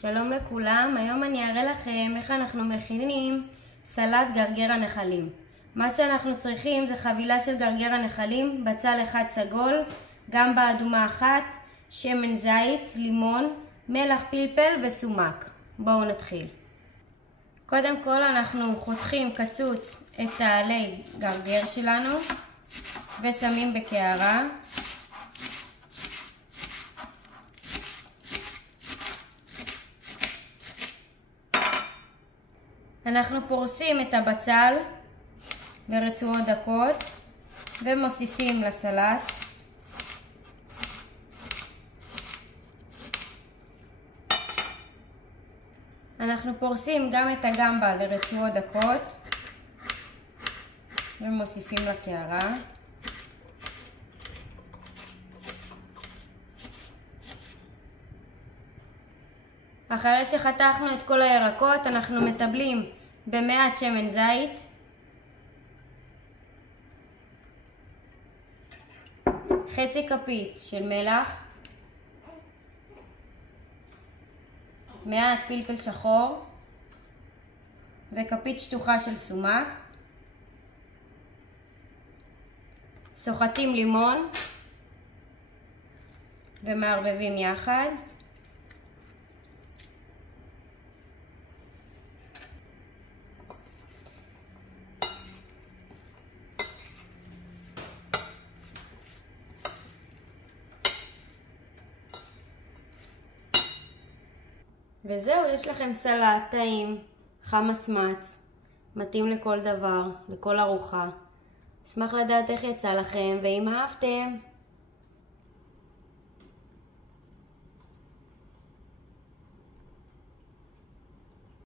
שלום לכולם, היום אני אראה לכם איך אנחנו מכינים סלט גרגר הנחלים. מה שאנחנו צריכים זה חבילה של גרגר הנחלים, בצל אחד סגול, גמבה אדומה אחת, שמן זית, לימון, מלח, פלפל וסומק. בואו נתחיל. קודם כל אנחנו חותכים קצוץ את העלי גרגר שלנו ושמים בקערה. אנחנו פורסים את הבצל לרצועות דקות ומוסיפים לסלט. אנחנו פורסים גם את הגמבה לרצועות דקות ומוסיפים לקערה. אחרי שחתכנו את כל הירקות, אנחנו מטבלים במעט שמן זית, חצי כפית של מלח, מעט פלפל שחור וכפית שטוחה של סומק. סוחטים לימון ומערבבים יחד. וזהו, יש לכם סלט טעים, חמצמץ, מתאים לכל דבר, לכל ארוחה. אשמח לדעת איך יצא לכם, ואם אהבתם,